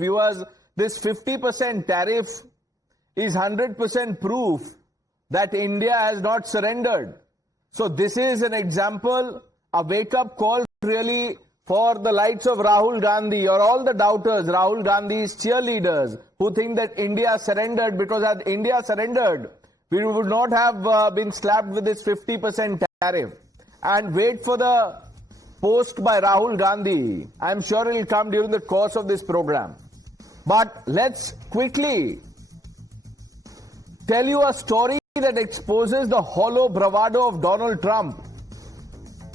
viewers, this 50% tariff is 100% proof that India has not surrendered. So this is an example, a wake-up call really for the likes of Rahul Gandhi or all the doubters, Rahul Gandhi's cheerleaders who think that India surrendered, because had India surrendered, we would not have been slapped with this 50% tariff. And wait for the post by Rahul Gandhi. I'm sure it will come during the course of this program. But let's quickly tell you a story that exposes the hollow bravado of Donald Trump,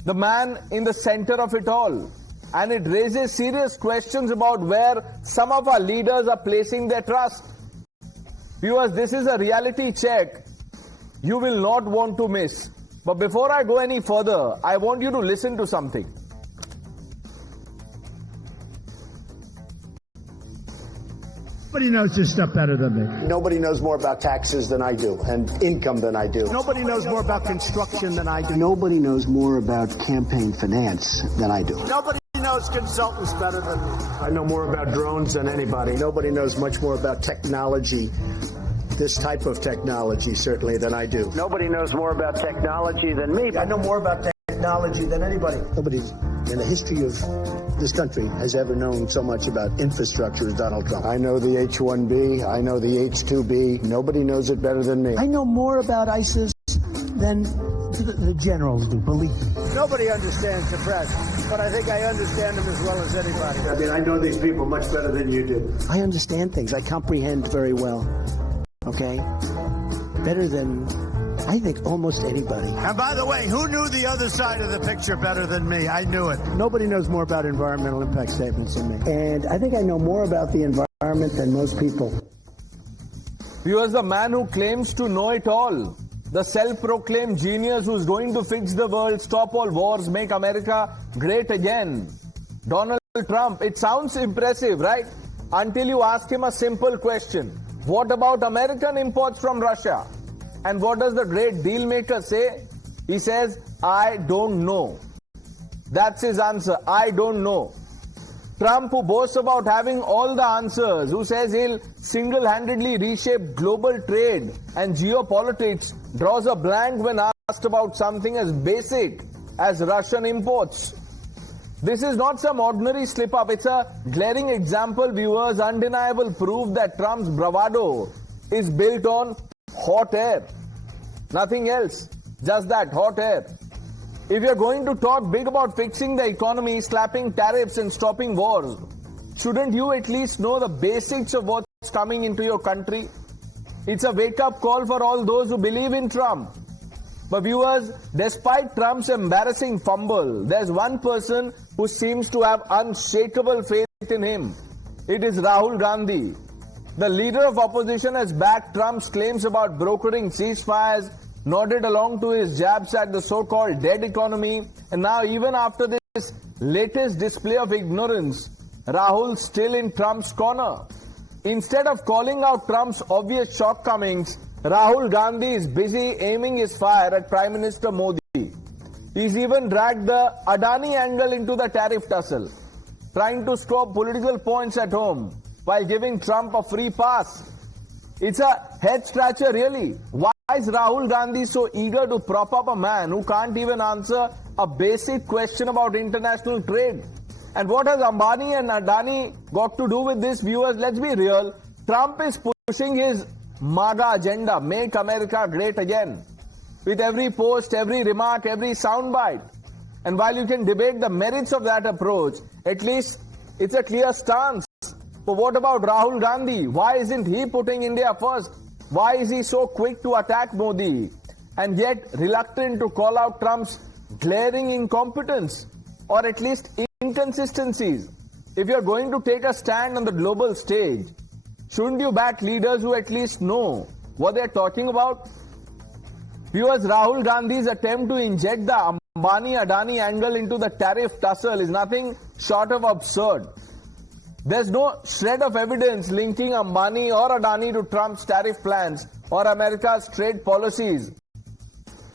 the man in the center of it all. And it raises serious questions about where some of our leaders are placing their trust. Viewers, this is a reality check you will not want to miss. But before I go any further, I want you to listen to something. Nobody knows this stuff better than me. Nobody knows more about taxes than I do, and income than I do. Nobody knows more about construction than I do. Nobody knows more about campaign finance than I do. Nobody knows consultants better than me. I know more about drones than anybody. Nobody knows much more about technology, this type of technology, certainly, than I do. Nobody knows more about technology than me. I know more about technology than anybody. Nobody in the history of this country has ever known so much about infrastructure as Donald Trump. I know the H-1B. I know the H-2B. Nobody knows it better than me. I know more about ISIS than the generals do, believe me. Nobody understands the press, but I think I understand them as well as anybody. I mean, I know these people much better than you do. I understand things. I comprehend very well. Okay? Better than, I think, almost anybody. And by the way, who knew the other side of the picture better than me? I knew it. Nobody knows more about environmental impact statements than me. And I think I know more about the environment than most people. Here's the man who claims to know it all. The self-proclaimed genius who's going to fix the world, stop all wars, make America great again. Donald Trump. It sounds impressive, right? Until you ask him a simple question. What about American imports from Russia? And what does the great deal maker say? He says, I don't know. That's his answer. I don't know. Trump, who boasts about having all the answers, who says he'll single-handedly reshape global trade and geopolitics, draws a blank when asked about something as basic as Russian imports. This is not some ordinary slip-up. It's a glaring example, viewers, undeniable proof that Trump's bravado is built on hot air. Nothing else. Just that, hot air. If you're going to talk big about fixing the economy, slapping tariffs and stopping wars, shouldn't you at least know the basics of what's coming into your country? It's a wake-up call for all those who believe in Trump. But viewers, despite Trump's embarrassing fumble, there's one person who seems to have unshakable faith in him. It is Rahul Gandhi. The leader of opposition has backed Trump's claims about brokering ceasefires, nodded along to his jabs at the so-called dead economy, and now even after this latest display of ignorance, Rahul's still in Trump's corner. Instead of calling out Trump's obvious shortcomings, Rahul Gandhi is busy aiming his fire at Prime Minister Modi. He's even dragged the Adani angle into the tariff tussle, trying to score political points at home while giving Trump a free pass. It's a head-scratcher, really. Why is Rahul Gandhi so eager to prop up a man who can't even answer a basic question about international trade? And what has Ambani and Adani got to do with this, viewers? Let's be real. Trump is pushing his MAGA agenda, make America great again, with every post, every remark, every soundbite. And while you can debate the merits of that approach, at least it's a clear stance. But what about Rahul Gandhi? Why isn't he putting India first? Why is he so quick to attack Modi and yet reluctant to call out Trump's glaring incompetence or at least inconsistencies? If you're going to take a stand on the global stage, shouldn't you back leaders who at least know what they're talking about? Viewers, Rahul Gandhi's attempt to inject the Ambani-Adani angle into the tariff tussle is nothing short of absurd. There's no shred of evidence linking Ambani or Adani to Trump's tariff plans or America's trade policies.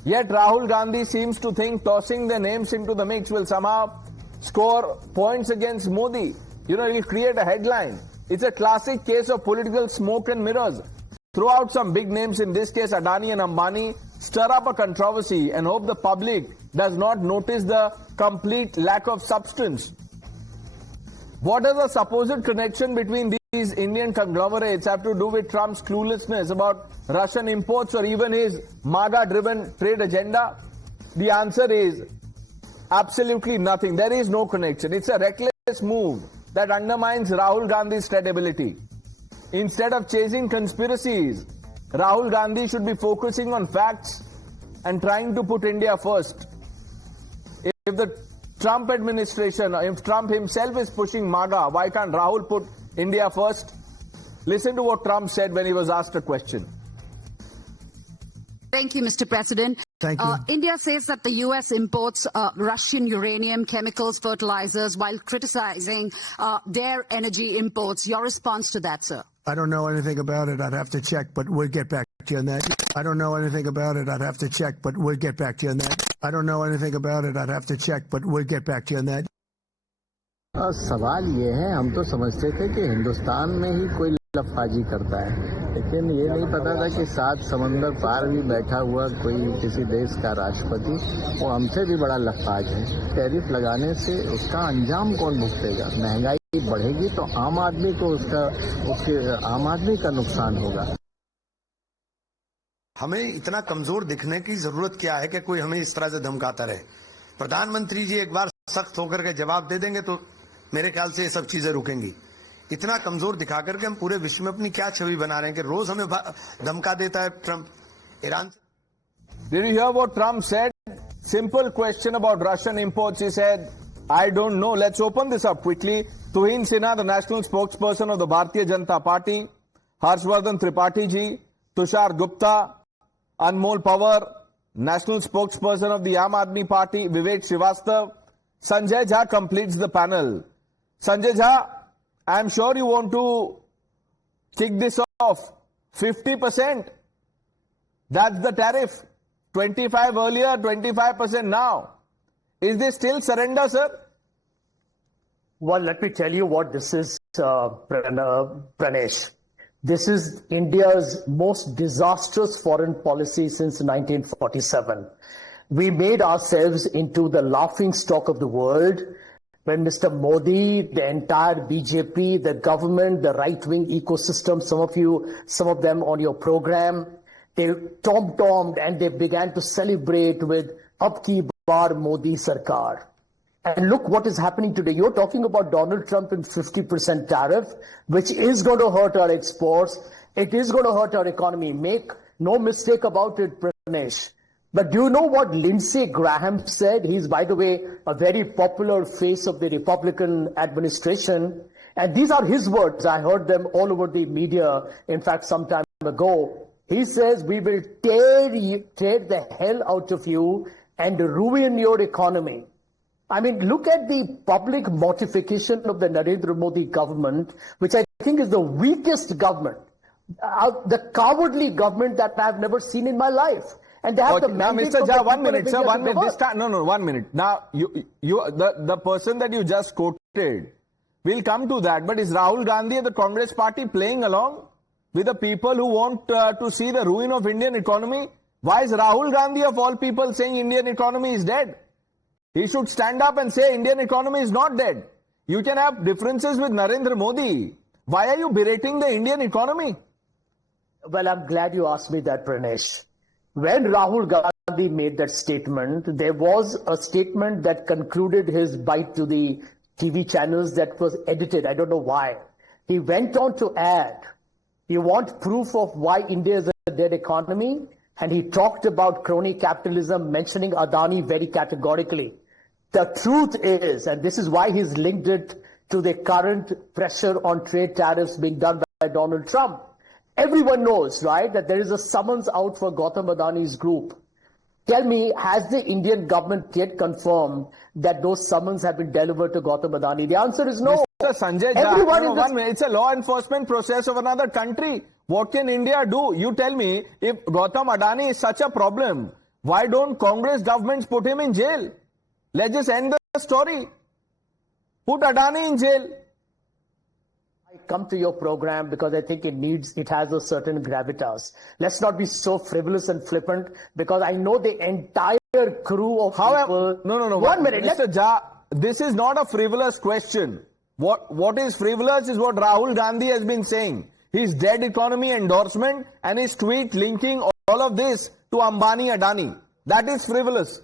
Yet Rahul Gandhi seems to think tossing their names into the mix will somehow score points against Modi. You know, it will create a headline. It's a classic case of political smoke and mirrors. Throw out some big names, in this case Adani and Ambani, stir up a controversy and hope the public does not notice the complete lack of substance. What is the supposed connection between these Indian conglomerates have to do with Trump's cluelessness about Russian imports or even his MAGA-driven trade agenda? The answer is absolutely nothing. There is no connection. It's a reckless move that undermines Rahul Gandhi's credibility. Instead of chasing conspiracies, Rahul Gandhi should be focusing on facts and trying to put India first. If the Trump administration, if Trump himself is pushing MAGA, why can't Rahul put India first? Listen to what Trump said when he was asked a question. Thank you, Mr. President. Thank you. India says that the U.S. imports Russian uranium, chemicals, fertilizers, while criticizing their energy imports. Your response to that, sir? I don't know anything about it. I'd have to check, but we'll get back to you on that. I don't know anything about it. I'd have to check, but we'll get back to you on that. I don't know anything about it. I'd have to check, but we'll get back to you on that. सवाल ये है, हम तो समझते थे कि हिंदुस्तान में ही कोई लफाजी करता है, लेकिन ये नहीं पता था कि 7 समंदर पार भी बैठा हुआ कोई किसी देश का राष्ट्रपति वो हमसे भी बड़ा लफाज है। टैरिफ लगाने से उसका अंजाम कौन भुगतेगा? महंगाई बढ़ेगी तो आम आदमी को उसके आम आदमी का नुकसान होगा। हमें इतना कमजोर दिखने की जरूरत क्या है कि कोई हमें इस तरह से धमकाता रहे? प्रधानमंत्री जी एक बार सख्त होकर के जवाब दे देंगे तो मेरे ख्याल से ये सब चीजें रुकेंगी। इतना कमजोर दिखा करके हम पूरे विश्व में अपनी क्या छवि बना रहे हैं कि रोज हमें धमका देता है Trump Iran. Did you hear what Trump said? Simple question about Russian imports. He said, I don't know. Let's open this up quickly. Tuhin Sinha, the national spokesperson of the Bharatiya Janata Party, Harshvardhan Tripathi ji, Tushar Gupta, Anmol Pawar, national spokesperson of the Aam Aadmi Party, Vivek Srivastav, Sanjay Jha completes the panel. Sanjay Jha, I'm sure you want to kick this off. 50%. That's the tariff. 25 earlier, 25% now. Is this still surrender, sir? Well, let me tell you what this is, Pranesh. This is India's most disastrous foreign policy since 1947. We made ourselves into the laughing stock of the world when Mr. Modi, the entire BJP, the government, the right-wing ecosystem, some of them on your program, they tom-tommed and they began to celebrate with Ab Ki Baar Modi Sarkar. And look what is happening today. You're talking about Donald Trump and 50% tariff, which is going to hurt our exports. It is going to hurt our economy. Make no mistake about it, Pranesh. But do you know what Lindsey Graham said? He's, by the way, a very popular face of the Republican administration. And these are his words. I heard them all over the media, in fact, some time ago. He says, we will tear the hell out of you and ruin your economy. I mean, look at the public mortification of the Narendra Modi government, which I think is the weakest government, the cowardly government that I've never seen in my life. And they have the mandate. Mr. Jha, 1 minute, sir, 1 minute. This time, no, 1 minute. Now, the person that you just quoted, we'll come to that. But is Rahul Gandhi and the Congress party playing along with the people who want to see the ruin of Indian economy? Why is Rahul Gandhi of all people saying Indian economy is dead? He should stand up and say Indian economy is not dead. You can have differences with Narendra Modi. Why are you berating the Indian economy? Well, I'm glad you asked me that, Pranesh. When Rahul Gandhi made that statement, there was a statement that concluded his bite to the TV channels that was edited. I don't know why. He went on to add, you want proof of why India is a dead economy? And he talked about crony capitalism, mentioning Adani very categorically. The truth is, and this is why he's linked it to the current pressure on trade tariffs being done by Donald Trump. Everyone knows, right, that there is a summons out for Gautam Adani's group. Tell me, has the Indian government yet confirmed that those summons have been delivered to Gautam Adani? The answer is no. Mr. Sanjay Jha, it's a law enforcement process of another country. What can India do? You tell me, if Gautam Adani is such a problem, why don't Congress governments put him in jail? Let's just end the story. Put Adani in jail. I come to your program because I think it has a certain gravitas. Let's not be so frivolous and flippant, because I know the entire crew of people. No. 1 minute. Mr. Jha, this is not a frivolous question. What is frivolous is what Rahul Gandhi has been saying. His dead economy endorsement and his tweet linking all of this to Ambani, Adani. That is frivolous.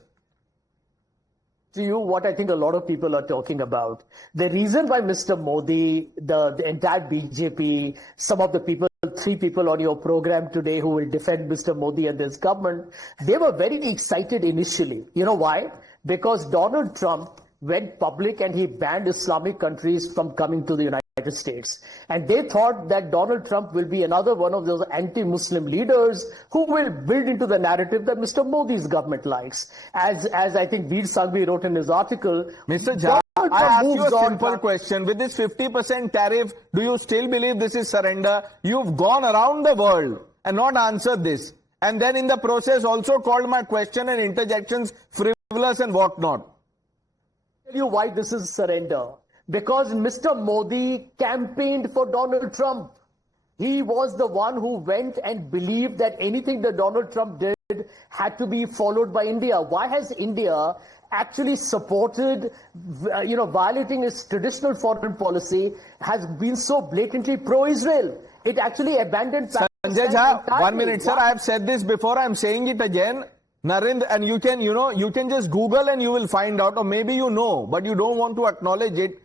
To you what I think a lot of people are talking about. The reason why Mr. Modi, the entire BJP, some of the people, 3 people on your program today who will defend Mr. Modi and this government, they were very excited initially. You know why? Because Donald Trump went public and he banned Islamic countries from coming to the United States. And they thought that Donald Trump will be another one of those anti-Muslim leaders who will build into the narrative that Mr. Modi's government likes. As I think Veer Sanghvi wrote in his article, Mr. Jha, I ask you a simple question. With this 50% tariff, do you still believe this is surrender? You've gone around the world and not answered this. And then in the process also called my question and interjections frivolous and whatnot. I'll tell you why this is surrender. Because Mr. Modi campaigned for Donald Trump. He was the one who went and believed that anything that Donald Trump did had to be followed by India. Why has India actually supported, violating its traditional foreign policy, has been so blatantly pro-Israel? It actually abandoned Sanjay Jha, 1 minute, sir. I have said this before. I am saying it again. Narendra, and you can just Google and you will find out, or maybe you know, but you don't want to acknowledge it.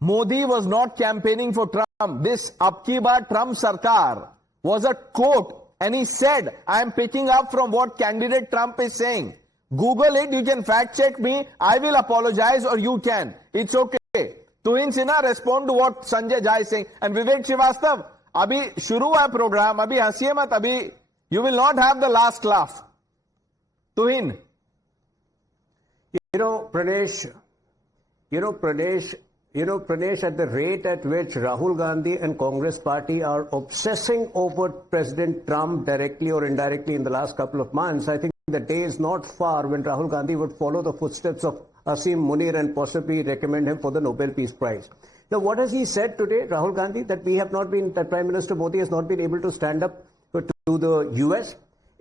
Modi was not campaigning for Trump. This Ab Ki Baar Trump Sarkar was a quote, and he said, I am picking up from what candidate Trump is saying. Google it, you can fact check me, I will apologize, or you can. It's okay. Tuhin Sinha, respond to what Sanjay Jha is saying. And Vivek Srivastav, abhi shuru hai program, abhi hansiye mat, abhi, you will not have the last laugh. Tuhin. Pranesh, at the rate at which Rahul Gandhi and Congress party are obsessing over President Trump directly or indirectly in the last couple of months, I think the day is not far when Rahul Gandhi would follow the footsteps of Asim Munir and possibly recommend him for the Nobel Peace Prize. Now, what has he said today, Rahul Gandhi, that Prime Minister Modi has not been able to stand up to the US?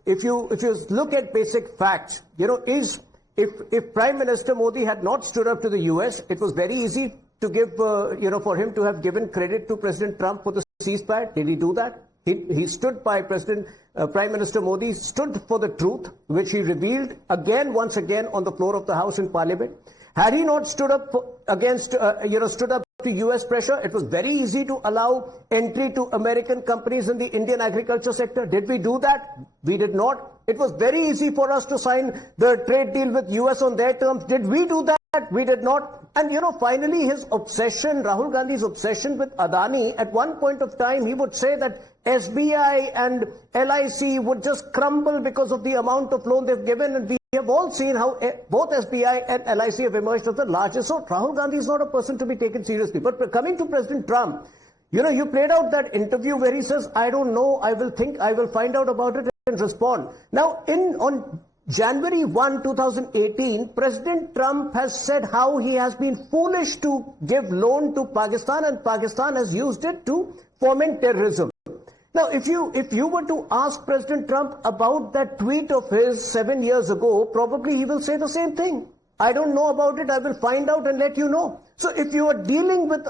If you look at basic facts, if Prime Minister Modi had not stood up to the US, it was very easy to give, for him to have given credit to President Trump for the ceasefire. Did he do that? He stood by Prime Minister Modi, stood for the truth, which he revealed once again on the floor of the House in Parliament. Had he not stood up to US pressure, it was very easy to allow entry to American companies in the Indian agriculture sector. Did we do that? We did not. It was very easy for us to sign the trade deal with US on their terms. Did we do that? We did not. And finally his obsession, Rahul Gandhi's obsession with Adani, at one point of time he would say that SBI and LIC would just crumble because of the amount of loan they've given, and we have all seen how both SBI and LIC have emerged as the largest. So Rahul Gandhi is not a person to be taken seriously. But coming to President Trump, you played out that interview where he says, I don't know, I will find out about it and respond. Now, on January 1, 2018, President Trump has said how he has been foolish to give loan to Pakistan, and Pakistan has used it to foment terrorism. Now, if you were to ask President Trump about that tweet of his 7 years ago, probably he will say the same thing. I don't know about it, I will find out and let you know. So if you are dealing with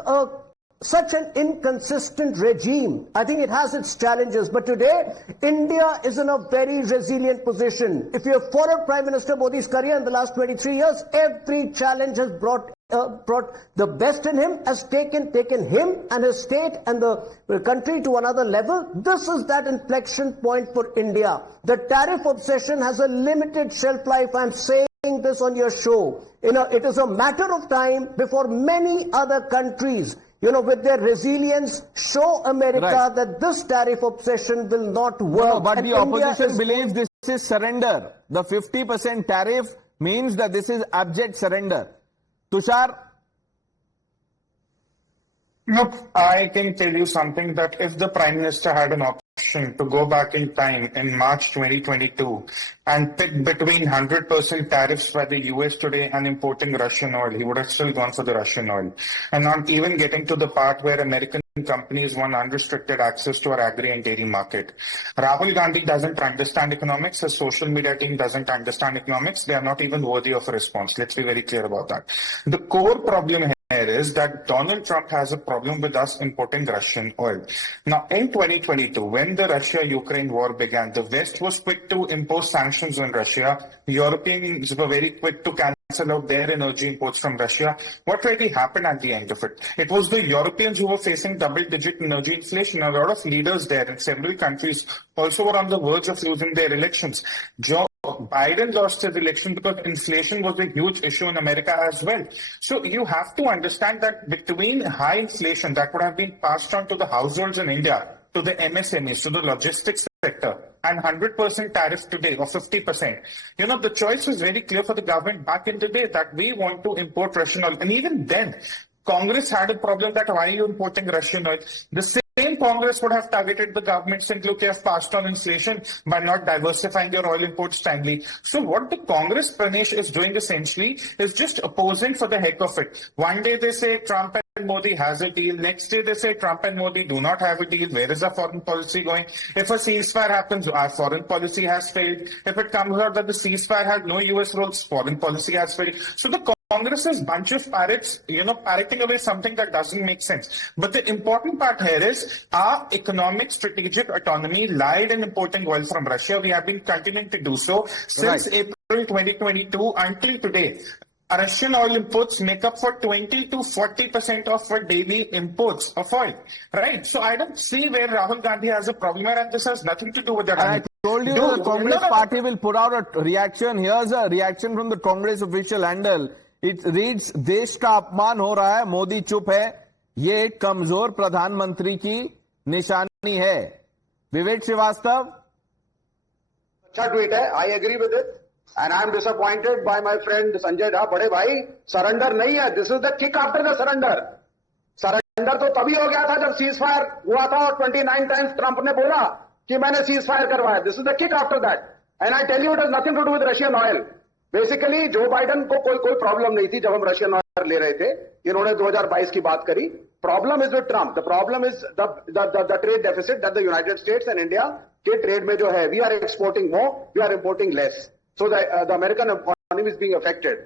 such an inconsistent regime, I think it has its challenges. But today, India is in a very resilient position. If you have followed Prime Minister Modi's career in the last 23 years, every challenge has brought the best in him, has taken him and his state and the country to another level. This is that inflection point for India. The tariff obsession has a limited shelf life. I'm saying this on your show. It is a matter of time before many other countries, with their resilience, show America that this tariff obsession will not work. No, but the opposition believes this is surrender. The 50% tariff means that this is abject surrender. Tushar? Look, I can tell you something, that if the Prime Minister had an option option to go back in time in March 2022 and pick between 100% tariffs by the US today and importing Russian oil, he would have still gone for the Russian oil. And not even getting to the part where American companies want unrestricted access to our agri and dairy market. Rahul Gandhi doesn't understand economics. His social media team doesn't understand economics. They are not even worthy of a response. Let's be very clear about that. The core problem here is that Donald Trump has a problem with us importing Russian oil. Now, in 2022, when the Russia-Ukraine war began, the West was quick to impose sanctions on Russia. Europeans were very quick to cancel out their energy imports from Russia. What really happened at the end of it? It was the Europeans who were facing double-digit energy inflation. A lot of leaders there in several countries also were on the verge of losing their elections. Joe Biden lost his election because inflation was a huge issue in America as well. So you have to understand that between high inflation that would have been passed on to the households in India, to the MSMEs, to the logistics sector, and 100% tariff today or 50%. You know, the choice was very clear for the government back in the day that we want to import Russian oil. And even then, Congress had a problem that why are you importing Russian oil? The same Congress would have targeted the government saying, look, you have passed on inflation by not diversifying your oil imports timely. So what the Congress, Pranesh, is doing essentially is just opposing for the heck of it. One day they say Trump and Modi has a deal. Next day they say Trump and Modi do not have a deal. Where is our foreign policy going? If a ceasefire happens, our foreign policy has failed. If it comes out that the ceasefire had no US rules, foreign policy has failed. So the Congress is a bunch of parrots, parroting away something that doesn't make sense. But the important part here is our economic strategic autonomy lied in importing oil from Russia. We have been continuing to do so since April 2022 until today. Russian oil imports make up for 20 to 40% of our daily imports of oil, right? So I don't see where Rahul Gandhi has a problem here, and this has nothing to do with that. I told you the Congress party will put out a reaction. Here's a reaction from the Congress official handle. It reads, देश का अपमान हो रहा है, मोदी चुप है, ये एक कमजोर प्रधानमंत्री की निशानी है. विवेक श्रीवास्तव. अच्छा ट्वीट है, I agree with it and I am disappointed by my friend Sanjay Jha. बड़े भाई, सरेंडर नहीं है, this is the kick after the surrender. Surrender तो तभी हो गया था जब सीज फायर हुआ था और 29 टाइम्स ट्रंप ने बोला कि मैंने सीज फायर करवाया. This is the kick after that and I tell you it has nothing to do with Russian oil. Basically जो बाइडन को कोई प्रॉब्लम नहीं थी जब हम रशियन ऑयल ले रहे थे. इन्होंने 2022 की बात करी. Problem is with Trump. The problem is the trade deficit that the United States and India के ट्रेड में जो है, we are exporting more, we are importing less. So the American economy is being affected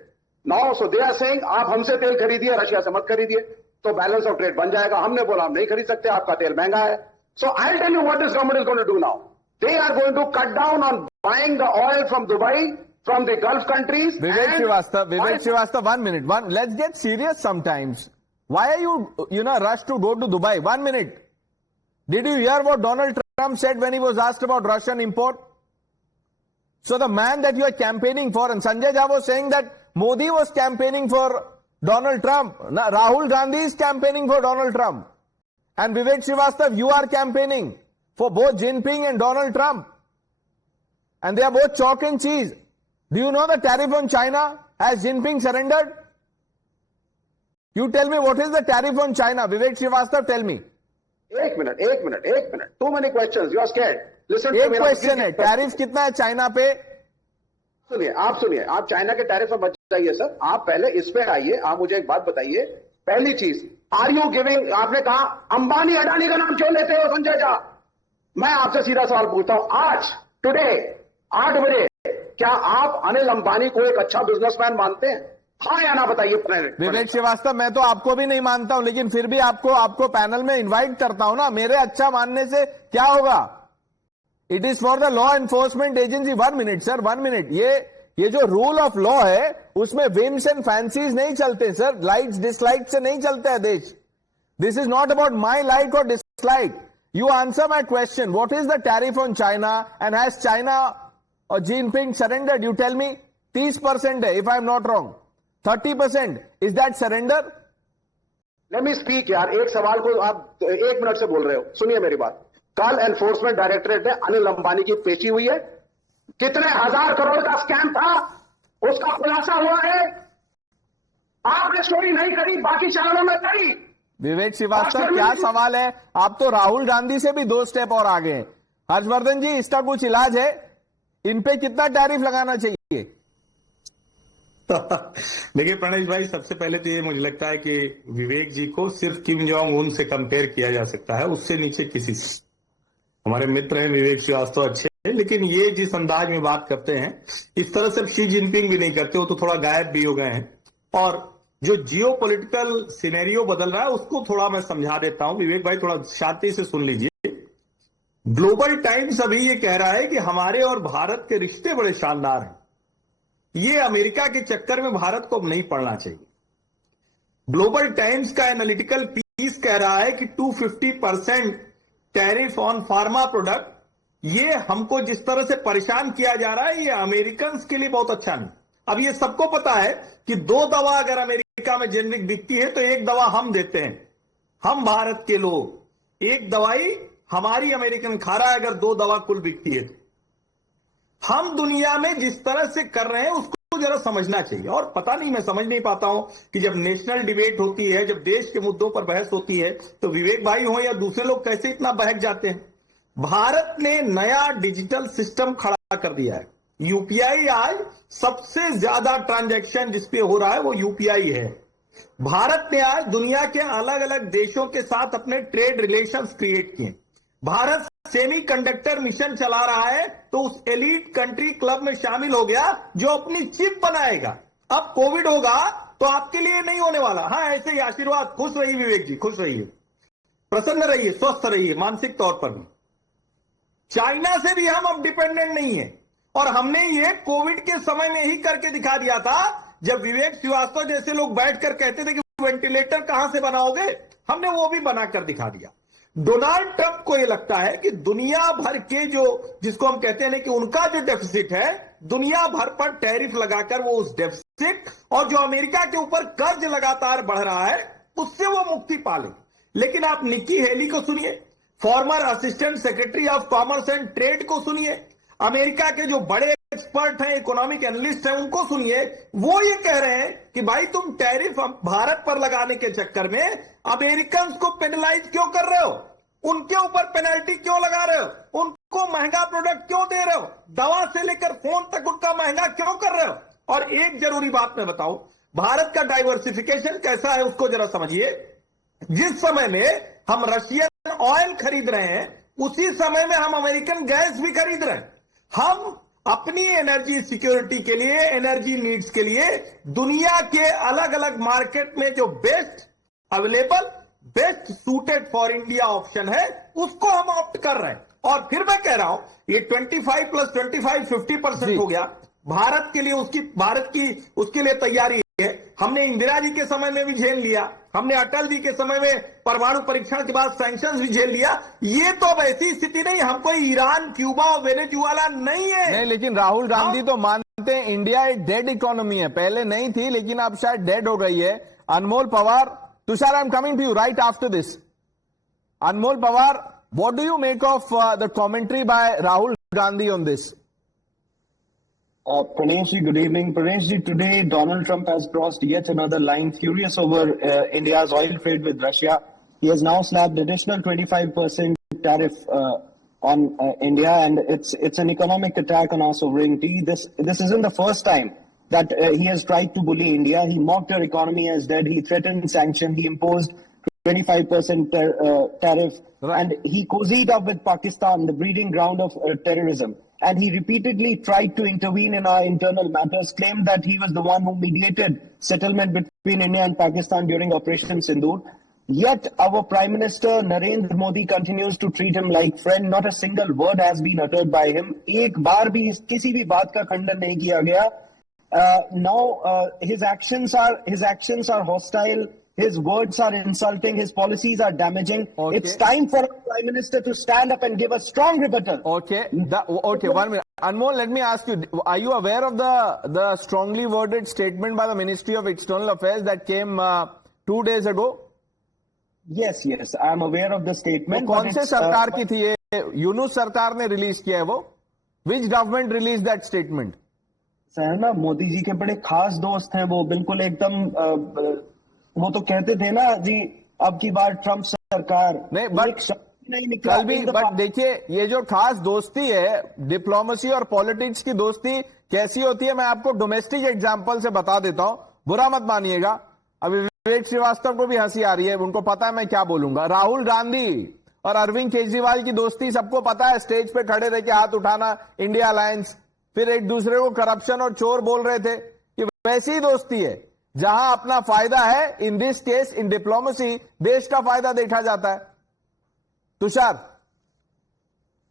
now. So they are saying आप हमसे तेल खरीदिए, Russia से मत खरीदिए, तो बैलेंस ऑफ ट्रेड बन जाएगा. हमने बोला हम नहीं खरीद सकते, आपका तेल महंगा है. So I will tell you what this government is going to do now. They are going to cut down on buying the oil from Dubai, from the Gulf countries. Vivek Srivastava, 1 minute. Let's get serious sometimes. Why are you, rushed to go to Dubai? 1 minute. Did you hear what Donald Trump said when he was asked about Russian import? So the man that you are campaigning for, and Sanjay Jha was saying that Modi was campaigning for Donald Trump. Now, Rahul Gandhi is campaigning for Donald Trump. And Vivek Srivastava, you are campaigning for both Jinping and Donald Trump. And they are both chalk and cheese. Do you know the tariff on China? Has Jinping surrendered? You tell me, what is the tariff on China? Vivek Srivastava, tell me. एक minute. Too many questions. You are scared. Listen to me. एक question है, tariff कितना है China पे? आप सुनिए. आप China के टैरिफ में बच जाइए सर. आप पहले इस पे आइए. आप मुझे एक बात बताइए. पहली चीज, आर यू गिविंग, आपने कहा अंबानी अडानी का नाम क्यों लेते हो संजय झा? मैं आपसे सीधा सवाल पूछता हूं. आज टुडे 8 बजे क्या आप अनिल अंबानी को एक अच्छा बिजनेसमैन मानते हैं? हाँ या ना बताइए. विवेक श्रीवास्तव, मैं तो आपको भी नहीं मानता हूं, लेकिन फिर भी आपको पैनल में इनवाइट करता हूं ना. मेरे अच्छा मानने से क्या होगा? It is for the law enforcement agency. 1 minute sir, 1 minute. ये जो रूल ऑफ लॉ है उसमें विम्स एंड फैंसीज नहीं चलते सर. लाइक्स डिसलाइक से नहीं चलता है देश. This is not about my like और dislike. You answer my question. What is the tariff on China and has China और Jinping surrendered? You tell me. 30% है, if I am not wrong. 30%. Is that surrender? Let me speak यार. एक सवाल को आप 1 minute से बोल रहे हो. सुनिए मेरी बात. कल एनफोर्समेंट डायरेक्टरेट ने अनिल अंबानी की पेशी हुई है. कितने हजार करोड़ का स्कैम था, उसका खुलासा हुआ है. आपने स्टोरी नहीं करी, बाकी चैनलों में करी. विवेक श्रीवास्तव, क्या सवाल है? आप तो राहुल गांधी से भी 2 स्टेप और आगे हैं. हर्षवर्धन जी, इसका कुछ इलाज है? इन पे कितना टैरिफ लगाना चाहिए? देखिए प्रणेश भाई, सबसे पहले तो ये मुझे लगता है कि विवेक जी को सिर्फ किम जोंग उन से कंपेयर किया जा सकता है, उससे नीचे किसी से। हमारे मित्र हैं विवेक श्रीवास्तव, अच्छे हैं, लेकिन ये जिस अंदाज में बात करते हैं इस तरह से शी जिनपिंग भी नहीं करते, वो तो थोड़ा गायब भी हो गए हैं। और जो जियो पॉलिटिकल सिनेरियो बदल रहा है उसको थोड़ा मैं समझा देता हूं। विवेक भाई थोड़ा शांति से सुन लीजिए। ग्लोबल टाइम्स अभी ये कह रहा है कि हमारे और भारत के रिश्ते बड़े शानदार हैं, ये अमेरिका के चक्कर में भारत को अब नहीं पड़ना चाहिए। ग्लोबल टाइम्स का एनालिटिकल पीस कह रहा है कि 250% टैरिफ ऑन फार्मा प्रोडक्ट, ये हमको जिस तरह से परेशान किया जा रहा है ये अमेरिकन के लिए बहुत अच्छा नहीं। अब ये सबको पता है कि 2 दवा अगर अमेरिका में जेनरिक बिकती है तो 1 दवा हम देते हैं, हम भारत के लोग। 1 दवाई हमारी अमेरिकन खा रहा है अगर 2 दवा कुल बिकती है। हम दुनिया में जिस तरह से कर रहे हैं उसको जरा समझना चाहिए। और पता नहीं, मैं समझ नहीं पाता हूं कि जब नेशनल डिबेट होती है, जब देश के मुद्दों पर बहस होती है, तो विवेक भाई हो या दूसरे लोग कैसे इतना बहक जाते हैं। भारत ने नया डिजिटल सिस्टम खड़ा कर दिया है। यूपीआई आज सबसे ज्यादा ट्रांजैक्शन जिसपे हो रहा है वो यूपीआई है। भारत ने आज दुनिया के अलग अलग देशों के साथ अपने ट्रेड रिलेशंस क्रिएट किए। भारत सेमीकंडक्टर मिशन चला रहा है तो उस एलीट कंट्री क्लब में शामिल हो गया जो अपनी चिप बनाएगा। अब कोविड होगा तो आपके लिए नहीं होने वाला। हाँ, ऐसे ही आशीर्वाद। खुश रहिए विवेक जी, खुश रहिए, प्रसन्न रहिए, स्वस्थ रहिए मानसिक तौर पर भी। चाइना से भी हम अब डिपेंडेंट नहीं है। और हमने ये कोविड के समय में ही करके दिखा दिया था, जब विवेक श्रीवास्तव जैसे लोग बैठकर कहते थे कि वेंटिलेटर कहां से बनाओगे, हमने वो भी बनाकर दिखा दिया। डोनाल्ड ट्रंप को यह लगता है कि दुनिया भर के जो, जिसको हम कहते हैं कि उनका जो डेफिसिट है, दुनिया भर पर टैरिफ लगाकर वो उस डेफिसिट और जो अमेरिका के ऊपर कर्ज लगातार बढ़ रहा है उससे वो मुक्ति पा लेंगे। लेकिन आप निकी हेली को सुनिए, farmer assistant secretary of commerce and trade को सुनिए, अमेरिका के जो बड़े एक्सपर्ट हैं, इकोनॉमिक एनालिस्ट हैं, उनको सुनिए। वो ये कह रहे हैं कि भाई तुम टैरिफ भारत पर लगाने के चक्कर में अमेरिकन को पेनलाइज क्यों कर रहे हो, उनके ऊपर पेनल्टी क्यों लगा रहे हो, उनको महंगा प्रोडक्ट क्यों दे रहे हो, दवा से लेकर फोन तक उनका महंगा क्यों कर रहे हो। और एक जरूरी बात मैं बताऊं, भारत का डाइवर्सिफिकेशन कैसा है उसको जरा समझिए। जिस समय में हम रशियन ऑयल खरीद रहे हैं उसी समय में हम अमेरिकन गैस भी खरीद रहे हैं। हम अपनी एनर्जी सिक्योरिटी के लिए, एनर्जी नीड्स के लिए दुनिया के अलग अलग मार्केट में जो best available, best suited for India option है उसको हम ऑप्ट कर रहे हैं। और फिर मैं कह रहा हूं ये 25 + 25 50% हो गया भारत के लिए, उसके लिए तैयारी है। हमने इंदिरा जी के समय में भी झेल लिया, हमने अटल जी के समय में परमाणु परीक्षण के बाद सैंक्शंस भी झेल लिया। ये तो अब ऐसी स्थिति नहीं, हम कोई ईरान, क्यूबा और वेनेजुएला नहीं है। नहीं, लेकिन राहुल गांधी तो मानते हैं इंडिया एक डेड इकोनॉमी है, पहले नहीं थी लेकिन अब शायद डेड हो गई है। Anmol Pawar, Tushar, I am coming to you right after this. Anmol Pawar, what do you make of the commentary by Rahul Gandhi on this? Pranesh ji, good evening. Pranesh ji, today Donald Trump has crossed yet another line, furious over India's oil trade with Russia. He has now slapped additional 25% tariff on India, and it's an economic attack on our sovereignty. This isn't the first time that he has tried to bully India. He mocked our economy as dead. He threatened sanction. He imposed 25% tariff, and he cozied up with Pakistan, the breeding ground of terrorism. And he repeatedly tried to intervene in our internal matters, claimed that he was the one who mediated settlement between India and Pakistan during Operation Sindoor. Yet our Prime Minister Narendra Modi continues to treat him like friend. Not a single word has been uttered by him. एक बार भी किसी भी बात का खंडन नहीं किया गया. Now his actions are hostile. His words are insulting. His policies are damaging. Okay. It's time for our Prime Minister to stand up and give a strong rebuttal. Okay. Okay, 1 minute. Anmol, let me ask you, are you aware of the strongly worded statement by the Ministry of External Affairs that came 2 days ago? Yes, I am aware of the statement. कौन से सरकार की थी ये? यूनुस सरकार ने release किया है वो? Which government released that statement? Sir ना, मोदी जी के बड़े खास दोस्त हैं वो, बिल्कुल एकदम वो तो कहते थे ना जी, अब की बार ट्रंप सरकार नहीं, बट नहीं निकला। कल भी, बट देखिए ये जो खास दोस्ती है, डिप्लोमेसी और पॉलिटिक्स की दोस्ती कैसी होती है, मैं आपको डोमेस्टिक एग्जांपल से बता देता हूं, बुरा मत मानिएगा। अभी विवेक श्रीवास्तव को भी हंसी आ रही है, उनको पता है मैं क्या बोलूंगा। राहुल गांधी और अरविंद केजरीवाल की दोस्ती सबको पता है, स्टेज पे खड़े रह के हाथ उठाना, इंडिया अलायंस, फिर एक दूसरे को करप्शन और चोर बोल रहे थे। ये वैसी ही दोस्ती है जहां अपना फायदा है, in this case in diplomacy देश का फायदा देखा जाता है। तुषार,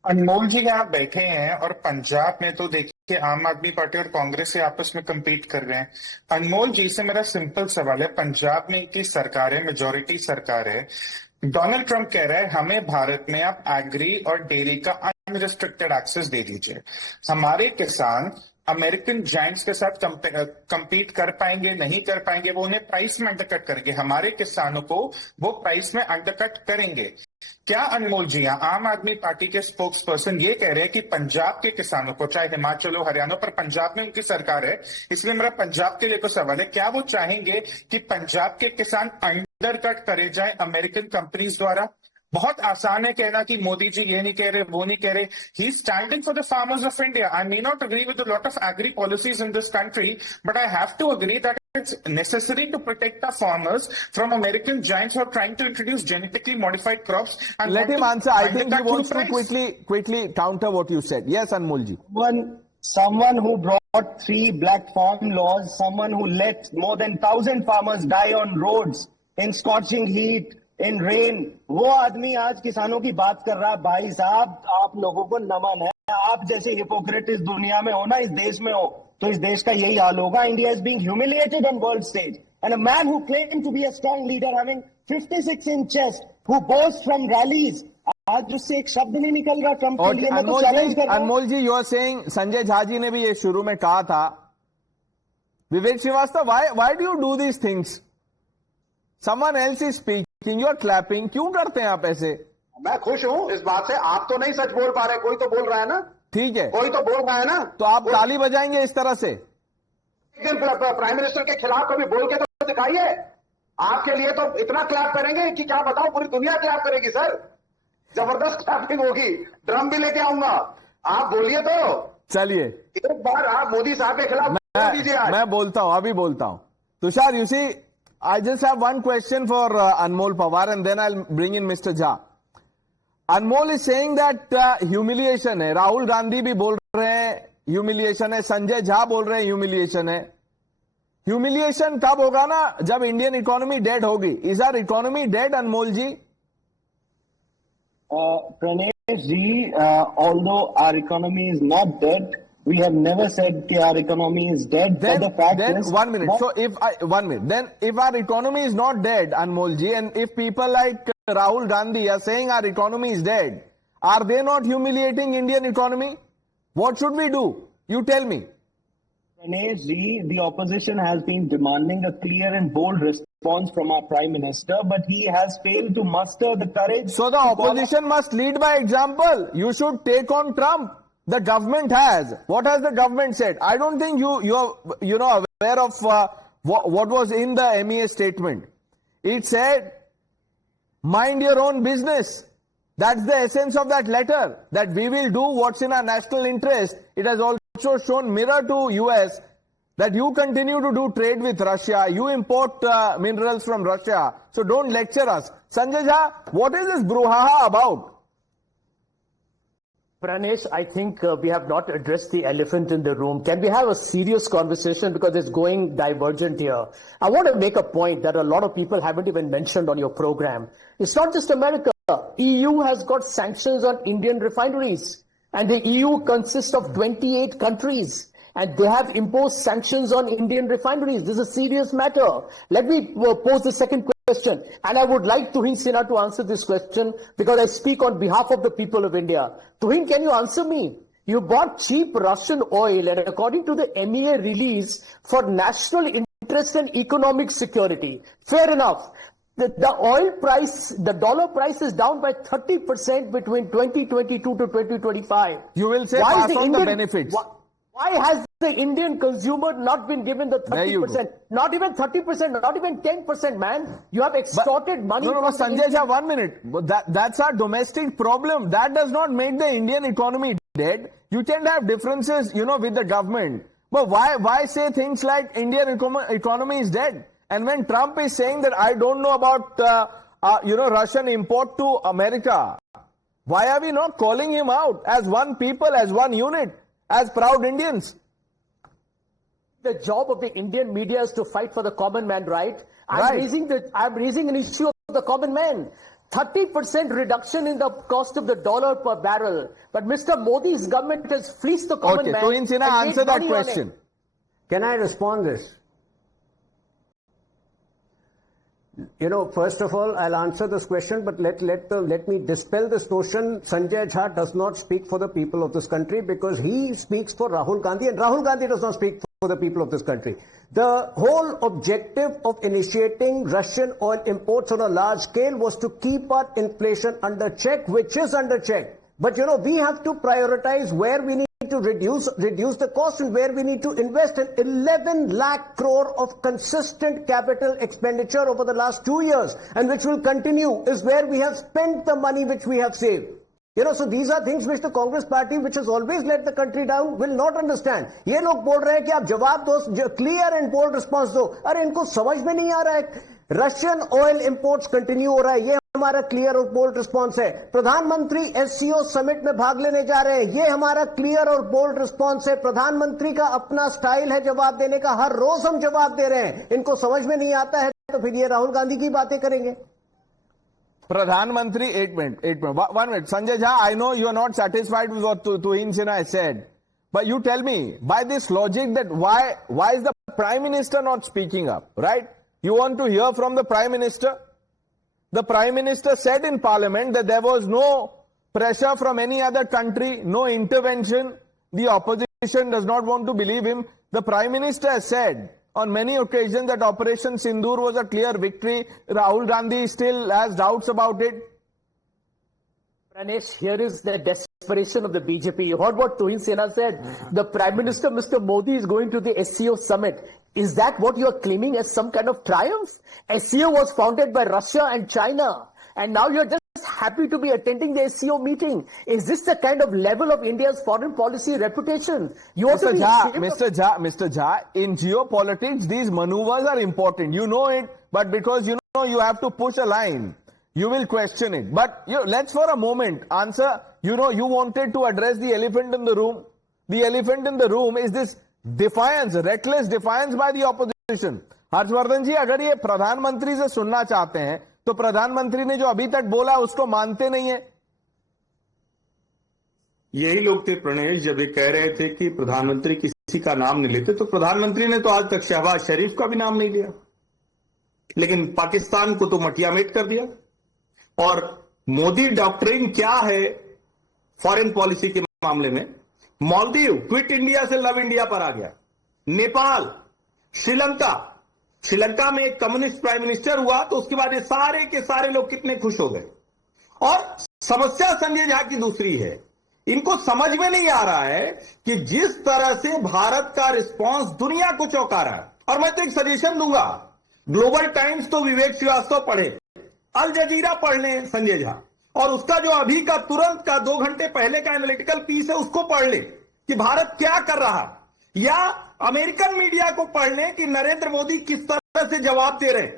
अनमोल जी यहाँ बैठे हैं और पंजाब में तो देखिए आम आदमी पार्टी और कांग्रेस से आपस में compete कर रहे हैं। अनमोल जी से मेरा सिंपल सवाल है, पंजाब में इनकी सरकार है, मेजोरिटी सरकार है, डोनाल्ड ट्रंप कह रहा है हमें भारत में आप एग्री और डेयरी का अनरिस्ट्रिक्टेड एक्सेस दे दीजिए, हमारे किसान अमेरिकन जायंट्स के साथ compete कर पाएंगे नहीं कर पाएंगे, वो उन्हें प्राइस में अंडरकट करेंगे, हमारे किसानों को वो प्राइस में अंडरकट करेंगे। क्या अनमोल जी यहाँ आम आदमी पार्टी के स्पोक्स पर्सन ये कह रहे हैं कि पंजाब के किसानों को, चाहे हिमाचल हो हरियाणा, पर पंजाब में उनकी सरकार है, इसलिए मेरा पंजाब के लिए तो सवाल है, क्या वो चाहेंगे कि पंजाब के किसान अंडरकट करे जाए अमेरिकन कंपनीज द्वारा? बहुत आसान है कहना कि मोदी जी ये नहीं कह रहे, वो नहीं कह रहे। He standing for the farmers of India. I may not agree with a lot of agri policies in this country, but I have to agree that it's necessary to protect our farmers from American giants who are trying to introduce genetically modified crops. And let him answer. I think he wants to quickly counter what you said. Yes, Anmol ji. Someone who brought 3 black farm laws, someone who let more than 1,000 farmers die on roads in scorching heat, in rain, वो आदमी आज किसानों की बात कर रहा है। भाई साहब, आप लोगों को नमन है, आप जैसे हिपोक्रेट इस दुनिया में हो ना, इस देश में हो, तो इस देश का यही हाल होगा। India is being humiliated on world stage and a man who claim to be a strong leader having 56 in chest, who boast from rallies, आज उससे एक शब्द नहीं निकल रहा ट्रंप के लिए। मैं तो चैलेंज कर रहा हूं। Anmol ji, you are saying, Sanjay Jha ji ने भी ये शुरू में कहा था, Vivek Srivastava, why do you do these things? Someone else is speaking, you are clapping, क्यों करते हैं आप ऐसे? मैं खुश हूं इस बात से। आप तो नहीं सच बोल पा रहे, कोई तो बोल रहा है ना। ठीक है, कोई तो बोल रहा है ना, तो आप ताली बजाएंगे इस तरह से? एक दिन प्राइम मिनिस्टर के खिलाफ कभी बोल के तो दिखाइए। आपके लिए तो इतना क्लैप करेंगे कि क्या बताओ, पूरी दुनिया क्लैप करेगी सर। जबरदस्त क्लैपिंग होगी, ड्रम भी लेके आऊंगा, आप बोलिए तो। चलिए, एक बार आप मोदी साहब के खिलाफ बोल दीजिए। मैं बोलता हूं, अभी बोलता हूं। Tushar, you see, I just have one question for Anmol Pawar and then I'll bring in Mr. Jha. Anmol is saying that humiliation है, राहुल गांधी भी बोल रहे हैं humiliation है, संजय झा बोल रहे हैं humiliation है। Humiliation तब होगा ना जब इंडियन इकोनॉमी डेड होगी। Is our economy dead, Anmol ji? Pranesh ji, although our economy is not dead, we have never said that our economy is dead. Then, but the fact is, 1 minute. So then if our economy is not dead, Anmol ji, and if people like Rahul Gandhi are saying our economy is dead, are they not humiliating Indian economy? What should we do? You tell me. Pranesh ji, the opposition has been demanding a clear and bold response from our Prime Minister, but he has failed to muster the courage. So the opposition must lead by example. You should take on Trump. The government has. What has the government said? I don't think you're aware of what was in the MEA statement. It said, mind your own business. That's the essence of that letter, that we will do what's in our national interest. It has also shown mirror to US that you continue to do trade with Russia. You import minerals from Russia. So don't lecture us. Sanjay Jha, what is this brouhaha about? Pranesh, I think we have not addressed the elephant in the room. Can we have a serious conversation, because it's going divergent here? I want to make a point that a lot of people haven't even mentioned on your program. It's not just America. EU has got sanctions on Indian refineries, and the EU consists of 28 countries, and they have imposed sanctions on Indian refineries. This is a serious matter. Let me pose the second question, and I would like Tuhin Sinha to answer this question, because I speak on behalf of the people of India. Tuhin, can you answer me? You bought cheap Russian oil, and according to the MEA release, for national interest and economic security. Fair enough. The oil price, the dollar price is down by 30% between 2022 to 2025. You will say pass on the benefits. Why has the Indian consumer not been given the 30%, not even 30%, not even 10%, man? You have extorted money. No, Sanjay Jha, 1 minute. That's our domestic problem. That does not make the Indian economy dead. You can have differences, with the government. But why say things like Indian economy is dead? And when Trump is saying that I don't know about, Russian import to America, why are we not calling him out as one people, as one unit, as proud Indians? The job of the Indian media is to fight for the common man, right? Right. I'm raising an issue of the common man. 30% reduction in the cost of the dollar per barrel. But Mr. Modi's government has fleeced the common man. Okay, so Inchina, answer that question. Can I respond this? First of all, I'll answer this question, but let me dispel this notion. Sanjay Jha does not speak for the people of this country because he speaks for Rahul Gandhi, and Rahul Gandhi does not speak for the people of this country. The whole objective of initiating Russian oil imports on a large scale was to keep our inflation under check, which is under check. But we have to prioritize where we need to reduce the cost and where we need to invest. In 11 lakh crore of consistent capital expenditure over the last 2 years, and which will continue, is where we have spent the money which we have saved. So these are things which the Congress party, which has always let the country down, will not understand. ये लोग बोल रहे हैं कि आप जवाब दो, clear and bold response दो. अरे इनको समझ में नहीं आ रहा है. Russian oil imports continue हो रहा है. ये हमारा क्लियर और बोल्ड रिस्पांस है. प्रधानमंत्री एससीओ समिट में भाग लेने जा रहे हैं. ये हमारा क्लियर और बोल्ड रिस्पांस है. प्रधानमंत्री का अपना स्टाइल है जवाब देने का. हर रोज हम जवाब दे रहे हैं. इनको समझ में नहीं आता है तो फिर ये राहुल गांधी की बातें करेंगे. Pradhanmantri, 8 minutes. 1 minute. Sanjay Jha, I know you are not satisfied with what Tuhin Sinha has said. But you tell me, by this logic, that why is the Prime Minister not speaking up, right? You want to hear from the Prime Minister? The Prime Minister said in Parliament that there was no pressure from any other country, no intervention. The opposition does not want to believe him. The Prime Minister has said on many occasions that Operation Sindoor was a clear victory. Rahul Gandhi still has doubts about it. Pranesh, here is the desperation of the BJP. You heard what Tuhin Sinha said. The Prime Minister, Mr. Modi, is going to the SCO summit. Is that what you are claiming as some kind of triumph? SCO was founded by Russia and China. And now you're just happy to be attending the SCO meeting. Is this the kind of level of India's foreign policy reputation? Mr. Jha, in geopolitics, these maneuvers are important. You know it, but because you have to push a line, you will question it. But let's for a moment answer, you wanted to address the elephant in the room. The elephant in the room is this defiance, reckless defiance by the opposition. Harshvardhan जी, अगर ये प्रधानमंत्री से सुनना चाहते हैं तो प्रधानमंत्री ने जो अभी तक बोला उसको मानते नहीं है. यही लोग थे प्रणेश, जब ये कह रहे थे कि प्रधानमंत्री किसी का नाम नहीं लेते, तो प्रधानमंत्री ने तो आज तक शहबाज शरीफ का भी नाम नहीं लिया, लेकिन पाकिस्तान को तो मटियामेट कर दिया. और मोदी डॉक्ट्रिन क्या है फॉरेन पॉलिसी के मामले में? मालदीव क्विट इंडिया से लव इंडिया पर आ गया. नेपाल, श्रीलंका में एक कम्युनिस्ट प्राइम मिनिस्टर हुआ तो उसके बाद ये सारे के सारे लोग कितने खुश हो गए. और समस्या संजय झा की दूसरी है, इनको समझ में नहीं आ रहा है कि जिस तरह से भारत का रिस्पांस दुनिया को चौंका रहा है. और मैं तो एक सजेशन दूंगा, ग्लोबल टाइम्स तो विवेक श्रीवास्तव पढ़े, अल जजीरा पढ़ लें संजय झा, और उसका जो अभी का तुरंत का 2 घंटे पहले का एनालिटिकल पीस है उसको पढ़ ले कि भारत क्या कर रहा है, या अमेरिकन मीडिया को पढ़ लें कि नरेंद्र मोदी किस तरह से जवाब दे रहे.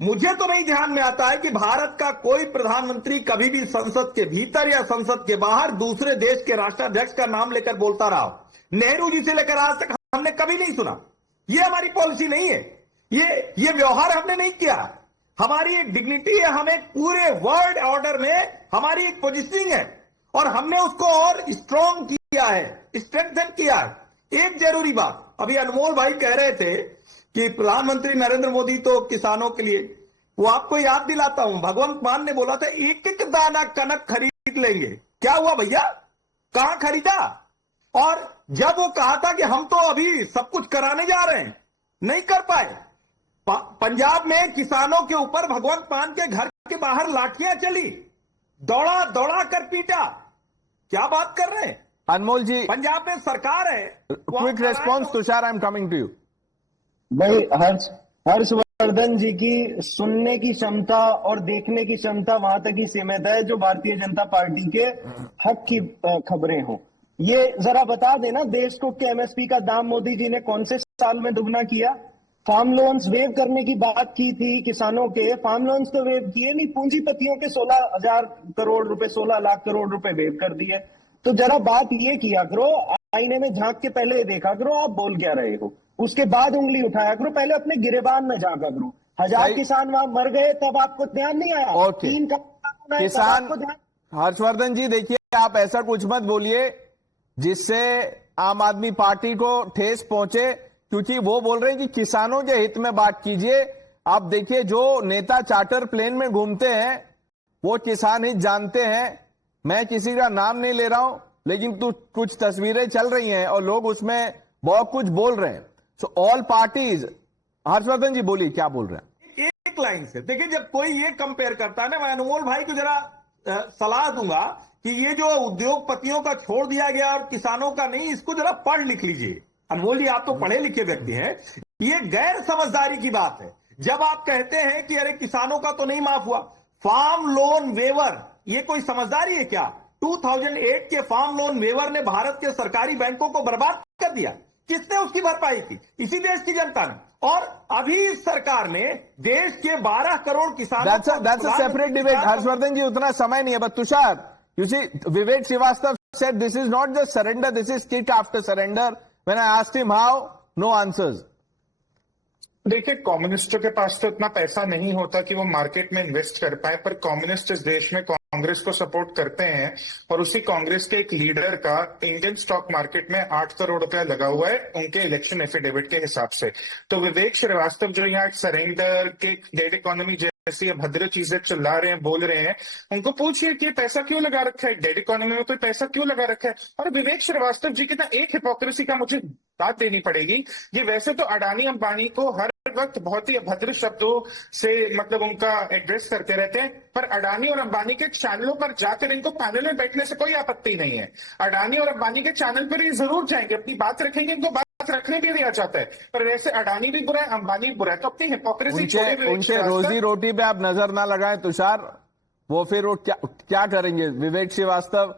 मुझे तो नहीं ध्यान में आता है कि भारत का कोई प्रधानमंत्री कभी भी संसद के भीतर या संसद के बाहर दूसरे देश के राष्ट्राध्यक्ष का नाम लेकर बोलता रहा. नेहरू जी से लेकर आज तक हमने कभी नहीं सुना. ये हमारी पॉलिसी नहीं है, ये व्यवहार हमने नहीं किया. हमारी एक डिग्निटी है, हमें पूरे वर्ल्ड ऑर्डर में हमारी एक पोजीशनिंग है और हमने उसको और स्ट्रॉन्ग किया है, स्ट्रेंथन किया है. एक जरूरी बात, अभी अनमोल भाई कह रहे थे कि प्रधानमंत्री नरेंद्र मोदी तो किसानों के लिए, वो आपको याद दिलाता हूं, भगवंत मान ने बोला था एक एक दाना कनक खरीद लेंगे. क्या हुआ भैया, कहां खरीदा? और जब वो कहा था कि हम तो अभी सब कुछ कराने जा रहे हैं, नहीं कर पाए. पंजाब में किसानों के ऊपर भगवंत मान के घर के बाहर लाठियां चली, दौड़ा कर पीटा. क्या बात कर रहे हैं? अनमोल जी, पंजाब में सरकार है। Quick response Tushar, I am coming to you. भाई हर्षवर्धन जी की सुनने की क्षमता और देखने की क्षमता वहां तक ही सीमित है जो भारतीय जनता पार्टी के हक की खबरें हों। ये जरा बता देना देश को कि एमएसपी का दाम मोदी जी ने कौन से साल में दुगना किया? फार्म लोन्स वेव करने की बात की थी किसानों के, फार्म लोन्स तो वेव किए नहीं, पूंजीपतियों के 16,000 करोड़ रुपए, 16 लाख करोड़ रुपए वेव कर दिए। तो जरा बात ये किया करो, आईने में झांक के पहले देखा करो आप बोल क्या रहे हो, उसके बाद उंगली उठाया करो, पहले अपने गिरेबान में झांका करो। 1000 किसान वहां मर गए तब आपको ध्यान नहीं आया? ओके। 3 किसान, हर्षवर्धन जी देखिए, आप ऐसा कुछ मत बोलिए जिससे आम आदमी पार्टी को ठेस पहुंचे, क्योंकि वो बोल रहे हैं कि किसानों के हित में बात कीजिए। आप देखिए, जो नेता चार्टर प्लेन में घूमते हैं वो किसान हित जानते हैं। मैं किसी का नाम नहीं ले रहा हूं, लेकिन कुछ तस्वीरें चल रही हैं और लोग उसमें बहुत कुछ बोल रहे हैं। सो ऑल पार्टीज, हर्षवर्धन जी बोलिए क्या बोल रहे हैं। एक लाइन से देखिए, जब कोई ये कंपेयर करता है ना, मैं अनमोल भाई को जरा सलाह दूंगा कि ये जो उद्योगपतियों का छोड़ दिया गया और किसानों का नहीं, इसको जरा पढ़ लिख लीजिए। अनमोल जी, आप तो पढ़े लिखे व्यक्ति हैं, ये गैर समझदारी की बात है जब आप कहते हैं कि अरे किसानों का तो नहीं माफ हुआ। फार्म लोन वेवर, ये कोई समझदारी है क्या? 2008 के फार्म लोन वेवर ने भारत के सरकारी बैंकों को बर्बाद कर दिया। किसने उसकी भरपाई की? इसी देश की जनता ने। और अभी इस सरकार ने देश के 12 करोड़ किसानों That's a separate debate. Harshvardhan जी, उतना समय नहीं है। But Tushar, you see, Vivek Srivastava said this is not just surrender, this is kick after surrender. When I asked him how, no answers. देखिए, कम्युनिस्टों के पास तो इतना पैसा नहीं होता कि वो मार्केट में इन्वेस्ट कर पाए, पर कम्युनिस्ट इस देश में कांग्रेस को सपोर्ट करते हैं और उसी कांग्रेस के एक लीडर का इंडियन स्टॉक मार्केट में 8 करोड़ रुपया लगा हुआ है उनके इलेक्शन एफिडेविट के हिसाब से। तो विवेक श्रीवास्तव जो यहाँ सरेंडर के डेड इकोनॉमी जैसी अभद्र चीजें चिल्ला रहे हैं, बोल रहे हैं, उनको पूछिए कि पैसा क्यों लगा रखा है डेड इकोनॉमी में, कोई पैसा क्यों लगा रखा है। और विवेक श्रीवास्तव जी की ना एक हिपोक्रेसी का मुझे बात देनी पड़ेगी। ये वैसे तो अडानी अंबानी को हर वक्त बहुत ही अभद्र शब्दों से मतलब उनका एड्रेस करते रहते हैं, पर अडानी और अंबानी के चैनलों पर जाकर इनको पैनल में बैठने से कोई आपत्ति नहीं है। अडानी और अंबानी के चैनल पर ये जरूर जाएंगे, अपनी बात रखेंगे, इनको बात रखने भी दिया जाता है। पर वैसे अडानी भी बुरा है, अंबानी भी बुरा है, तो अपनी हिपोक्रेसी उनसे रोजी रोटी पे आप नजर ना लगाएं तुषार, वो फिर वो क्या करेंगे। विवेक श्रीवास्तव,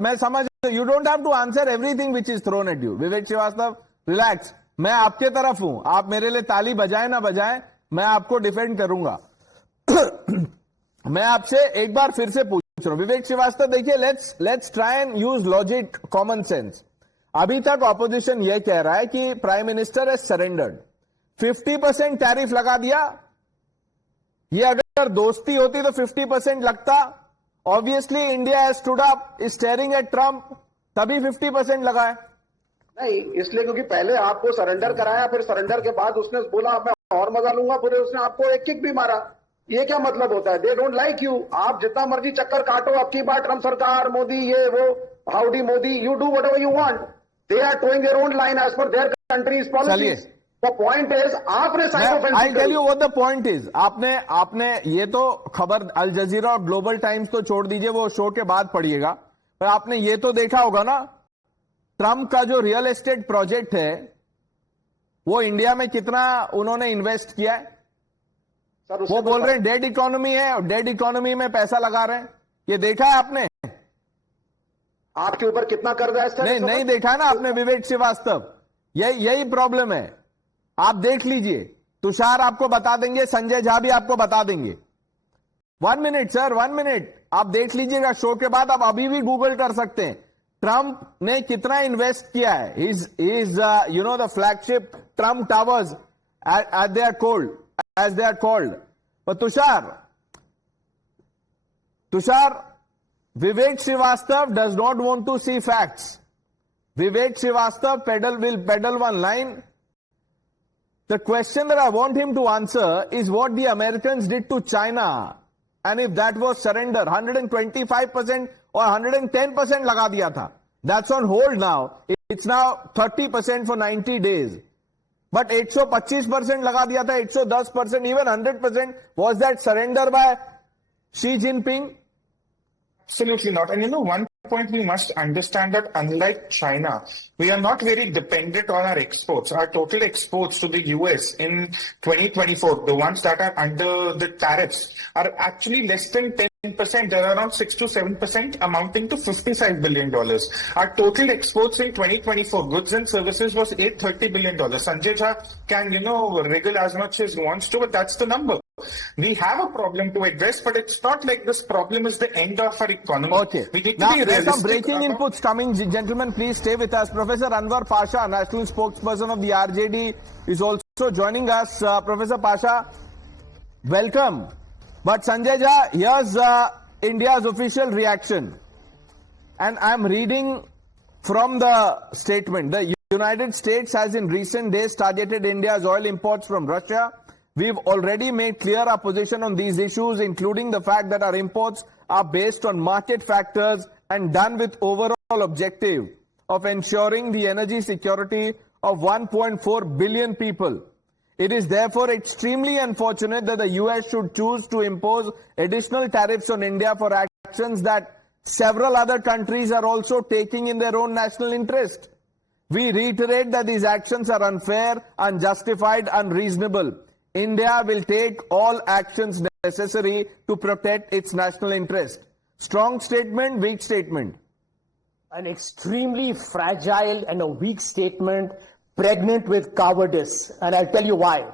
मैं समझ, you don't have to answer everything which is thrown at you. Vivek Srivastava, relax, मैं आपके तरफ हूं, आप मेरे लिए ताली बजाएं ना बजाएं, मैं आपको डिफेंड करूंगा। मैं आपसे एक बार फिर से पूछ रहा हूं, विवेक श्रीवास्तव, देखिए, let's try and use logic, common sense. अभी तक ऑपोजिशन यह कह रहा है कि prime minister has surrendered, 50% tariff लगा दिया। ये अगर दोस्ती होती तो 50% लगता। Obviously India has stood up, staring at Trump, तभी 50% लगा है। नहीं, इसलिए क्योंकि पहले आपको सरेंडर कराया, फिर सरेंडर के बाद उसने बोला मैं और मजा लूंगा, फिर उसने आपको एक किक भी मारा। ये क्या मतलब होता है? They don't like you. आप जितना मर्जी चक्कर काटो, आपकी बात ट्रम्प सरकार, मोदी, ये वो, howdy Modi, you do whatever you want. They are toeing their own line as per their countries policies. The point is, आपने I tell you what the point is. आपने ये तो खबर अल जजीरा और ग्लोबल टाइम्स तो छोड़ दीजिए, वो शो के बाद पढ़िएगा, पर आपने ये तो देखा होगा ना, ट्रंप का जो रियल एस्टेट प्रोजेक्ट है वो इंडिया में कितना उन्होंने इन्वेस्ट किया है। वो बोल रहे हैं डेड इकोनॉमी है और डेड इकोनॉमी में पैसा लगा रहे हैं। ये देखा है आपने? आपके ऊपर कितना कर्जा है? नहीं देखा है ना आपने विवेक श्रीवास्तव। यही प्रॉब्लम है, आप देख लीजिए। तुषार आपको बता देंगे, संजय झा भी आपको बता देंगे। 1 मिनट सर, 1 मिनट, आप देख लीजिएगा शो के बाद। आप अभी भी गूगल कर सकते हैं ट्रंप ने कितना इन्वेस्ट किया है। Is you know the flagship Trump towers as they are called. पर Tushar, Vivek Srivastava does not want to see facts. Vivek Srivastava will peddle one line. The question that I want him to answer is what the Americans did to China. And if that was surrender, 125% or 110% लगा दिया था. That's on hold now. It's now 30% for 90 days. But 125% लगा दिया था, 110%, even 100%. Was that surrender by Xi Jinping? Absolutely not. And you know, one point we must understand that unlike China, we are not very dependent on our exports. Our total exports to the US in 2024, the ones that are under the tariffs, are actually less than 10%. They're around 6 to 7%, amounting to $55 billion. Our total exports in 2024, goods and services, was $830 billion. Sanjay Jha can, wriggle as much as he wants to, but that's the number. We have a problem to address, but it's not like this problem is the end of our economy. Okay. We need Now, to be there's some realistic breaking inputs coming. Gentlemen, please stay with us. Professor Anwar Pasha, national spokesperson of the RJD, is also joining us. Professor Pasha, welcome. But Sanjay Jha, here's India's official reaction. And I'm reading from the statement. The United States has in recent days targeted India's oil imports from Russia. We've already made clear our position on these issues, including the fact that our imports are based on market factors and done with overall objective of ensuring the energy security of 1.4 billion people. It is therefore extremely unfortunate that the US should choose to impose additional tariffs on India for actions that several other countries are also taking in their own national interest. We reiterate that these actions are unfair, unjustified, unreasonable. India will take all actions necessary to protect its national interest. Strong statement, weak statement. An extremely fragile and a weak statement, pregnant with cowardice. And I'll tell you why.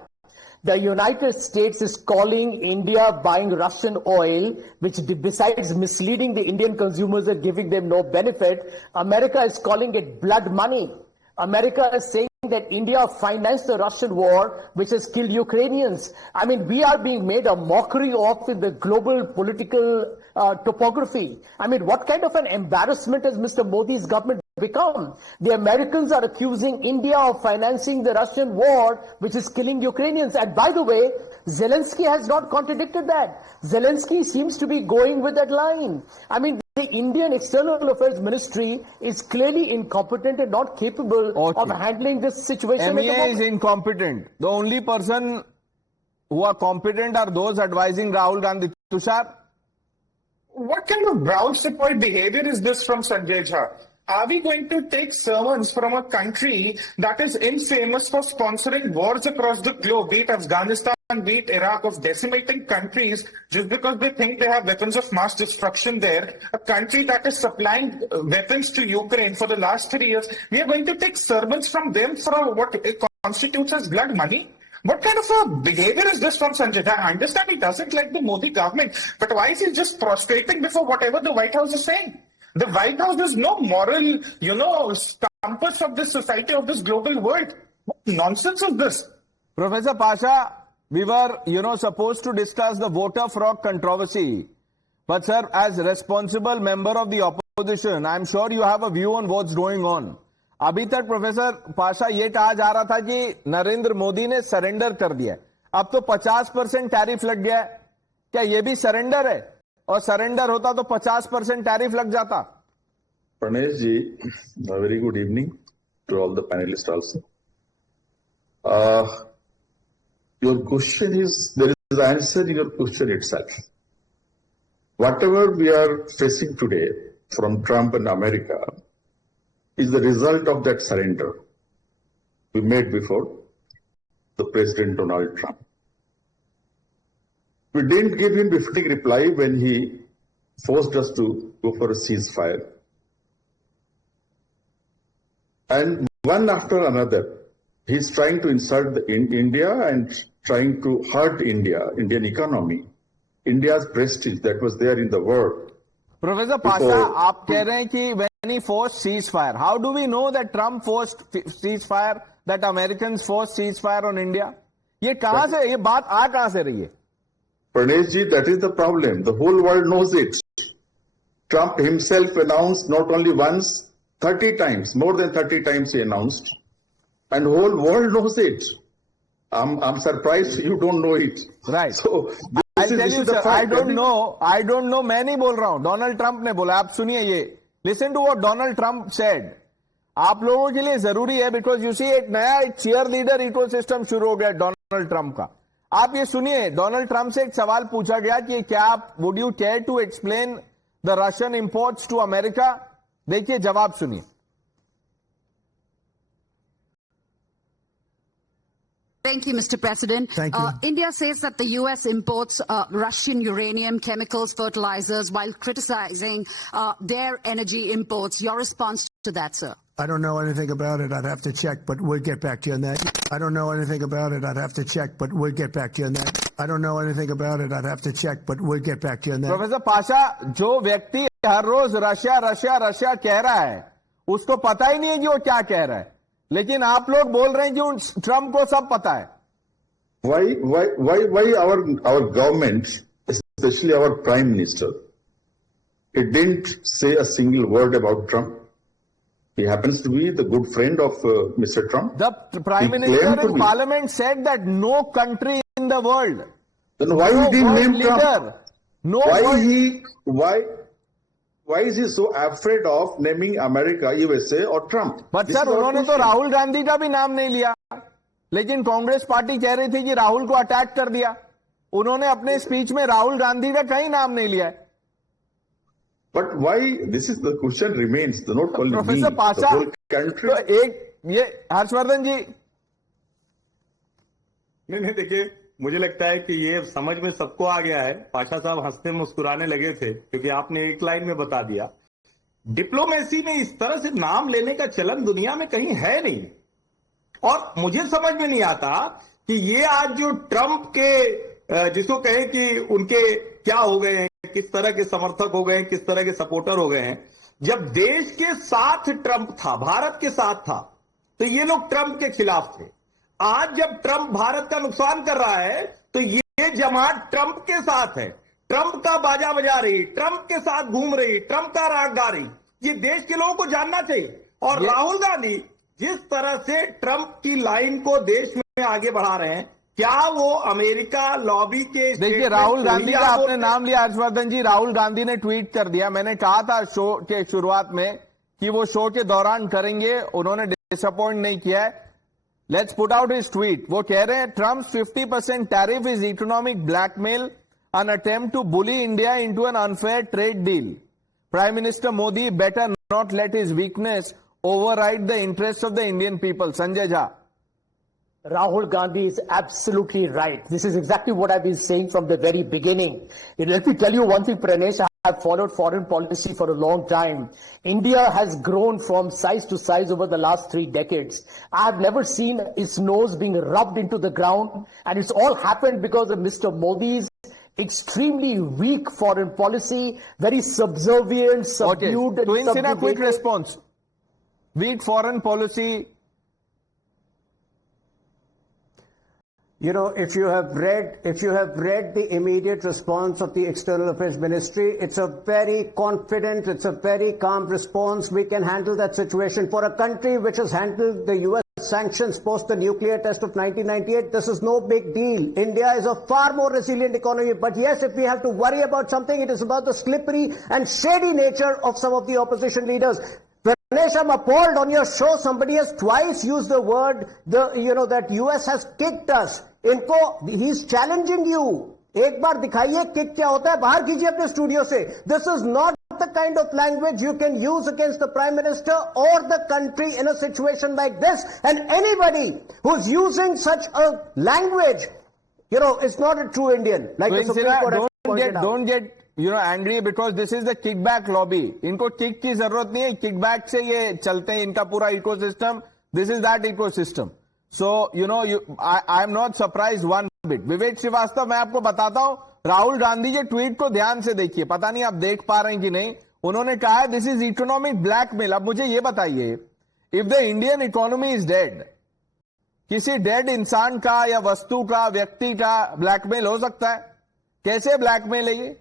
The United States is calling India buying Russian oil, which besides misleading the Indian consumers and giving them no benefit, America is calling it blood money. America is saying that India financed the Russian war, which has killed Ukrainians. I mean, we are being made a mockery of in the global political topography. I mean, what kind of an embarrassment has Mr. Modi's government become? The Americans are accusing India of financing the Russian war, which is killing Ukrainians. And by the way, Zelensky has not contradicted that. Zelensky seems to be going with that line. I mean, the Indian External Affairs Ministry is clearly incompetent and not capable of handling this situation. MEA is incompetent. The only person who are competent are those advising Rahul Gandhi. Tushar? What kind of brown sepoy behavior is this from Sanjay Jha? Are we going to take sermons from a country that is infamous for sponsoring wars across the globe, be it Afghanistan, be it Iraq, of decimating countries just because they think they have weapons of mass destruction there, a country that is supplying weapons to Ukraine for the last 3 years? We are going to take sermons from them for what constitutes as blood money? What kind of a behavior is this from Sanjay Jha? I understand he doesn't like the Modi government, but why is he just prostrating before whatever the White House is saying? The White House is no moral, compass of this society, of this global world. What nonsense is this? Professor Pasha, we were, supposed to discuss the voter fraud controversy. But sir, as responsible member of the opposition, I'm sure you have a view on what's going on. अभी तक professor Pasha ये कहा जा रहा था कि नरेंद्र मोदी ने surrender कर दिया, अब तो 50% टैरिफ लग गया है. क्या ये भी सरेंडर है? और सरेंडर होता तो 50% टैरिफ लग जाता. Pranesh ji, a very good evening to all the panelists also. Your question is, there is an answer in your question itself. Whatever we are facing today from Trump and America is the result of that surrender we made before the President Donald Trump. We didn't give him befitting reply when he forced us to go for a ceasefire. And one after another, he's trying to insult India and trying to hurt Indian economy, India's prestige that was there in the world. Professor Pasha, आप कह रहे हैं कि when he forced ceasefire, how do we know that Trump forced ceasefire, that Americans forced ceasefire on India? ये कहां से, ये बात आ कहां से रही है? Pranesh ji, that is the problem. The whole world knows it. Trump himself announced not only once, 30 times, more than 30 times he announced. And the whole world knows it. I'm surprised you don't know it. Right. So, I'll tell you, sir, I don't know, मैं नहीं बोल रहा हूं. Donald Trump ने बोला, आप सुनिए ये. Listen to what Donald Trump said. आप लोगों के लिए जरूरी है, because you see एक नया cheer leader ecosystem शुरू हो गया Donald Trump का. आप ये सुनिए, डोनाल्ड ट्रंप से एक सवाल पूछा गया कि क्या आप, would you care to explain the Russian imports to America? देखिए जवाब सुनिए. Thank you, Mr. President. Thank you. India says that the U.S. imports Russian uranium, chemicals, fertilizers, while criticizing their energy imports. Your response to that, sir? I don't know anything about it. I'd have to check, but we'll get back to you on that. I don't know anything about it. I'd have to check, but we'll get back to you on that. I don't know anything about it. I'd have to check, but we'll get back to you on that. Professor Pasha, जो व्यक्ति हर रोज Russia Russia Russia कह रहा है, उसको पता ही नहीं है कि वो क्या कह रहा है. लेकिन आप लोग बोल रहे हैं कि ट्रम्प को सब पता है. Why our government, especially our Prime Minister, it didn't say a single word about Trump? He happens to be the good friend of Mr. Trump. The Prime Minister in Parliament said that no country in the world. Then why he didn't name Trump? Why is he so afraid of naming America, USA or Trump? But sir, उन्होंने तो राहुल गांधी का भी नाम नहीं लिया. लेकिन Congress party कह रही थी कि राहुल को अटैक कर दिया. उन्होंने अपने स्पीच में राहुल गांधी का कहीं नाम नहीं लिया है. But why? This is the question remains. The not only me, professor Pasha, the whole country. तो एक ये हर्षवर्धन जी. नहीं देखिए, मुझे लगता है कि ये समझ में सबको आ गया है. पाशा साहब हंसते मुस्कुराने लगे थे क्योंकि आपने एक लाइन में बता दिया. डिप्लोमेसी में इस तरह से नाम लेने का चलन दुनिया में कहीं है नहीं. और मुझे समझ में नहीं आता कि ये आज जो ट्रंप के जिसको कहे कि उनके क्या हो गए हैं, किस तरह के समर्थक हो गए हैं, किस तरह के सपोर्टर हो गए हैं. जब देश के साथ ट्रंप था, भारत के साथ था, तो ये लोग ट्रंप के खिलाफ थे. आज जब ट्रंप भारत का नुकसान कर रहा है तो ये जमात ट्रंप के साथ है. ट्रंप का बाजा बजा रही, ट्रंप के साथ घूम रही, ट्रंप का राग गा रही. ये देश के लोगों को जानना चाहिए. और राहुल गांधी जिस तरह से ट्रंप की लाइन को देश में आगे बढ़ा रहे हैं, क्या वो अमेरिका लॉबी के? देखिए, राहुल गांधी का आपने नाम लिया हर्षवर्धन जी. राहुल गांधी ने ट्वीट कर दिया. मैंने कहा था शो के शुरुआत में कि वो शो के दौरान करेंगे. उन्होंने डिसअपॉइंट नहीं किया है. Let's put out his tweet. वो कह रहे हैं Trump 50% tariff is economic blackmail, an attempt to bully India into an unfair trade deal. Prime minister Modi better not let his weakness override the interests of the Indian people. Sanjay Jha. Rahul Gandhi is absolutely right. This is exactly what I've been saying from the very beginning. Let me tell you one thing, Pranesh. I have followed foreign policy for a long time. India has grown from size to size over the last 3 decades. I have never seen its nose being rubbed into the ground, and it's all happened because of Mr. Modi's extremely weak foreign policy, very subservient, subdued. Okay. Twins in a quick response. Weak foreign policy. You know, if you have read the immediate response of the External Affairs Ministry, it's a very confident, it's a very calm response. We can handle that situation. For a country which has handled the US sanctions post the nuclear test of 1998, this is no big deal. India is a far more resilient economy. But yes, if we have to worry about something, it is about the slippery and shady nature of some of the opposition leaders. Pranesh, I'm appalled. On your show, somebody has twice used the word, that US has kicked us. He's challenging you. एक बार दिखाइए kick क्या होता है, बाहर कीजिए अपने studio से. This is not the kind of language you can use against the Prime Minister or the country in a situation like this. And anybody who's using such a language, is not a true Indian. Like the Supreme Court has pointed out. Don't get angry because this is the kickback lobby. इनको kick की जरूरत नहीं है. Kickback से ये चलते हैं इनका पूरा ecosystem. This is that ecosystem. So, I am not surprised one bit. विवेक श्रीवास्तव, मैं आपको बताता हूं, राहुल गांधी के ट्वीट को ध्यान से देखिए. पता नहीं आप देख पा रहे हैं कि नहीं. उन्होंने कहा है दिस इज इकोनॉमिक ब्लैकमेल. अब मुझे ये बताइए, if the Indian economy is dead, किसी डेड इंसान का या वस्तु का, व्यक्ति का ब्लैकमेल हो सकता है? कैसे ब्लैकमेल है ये?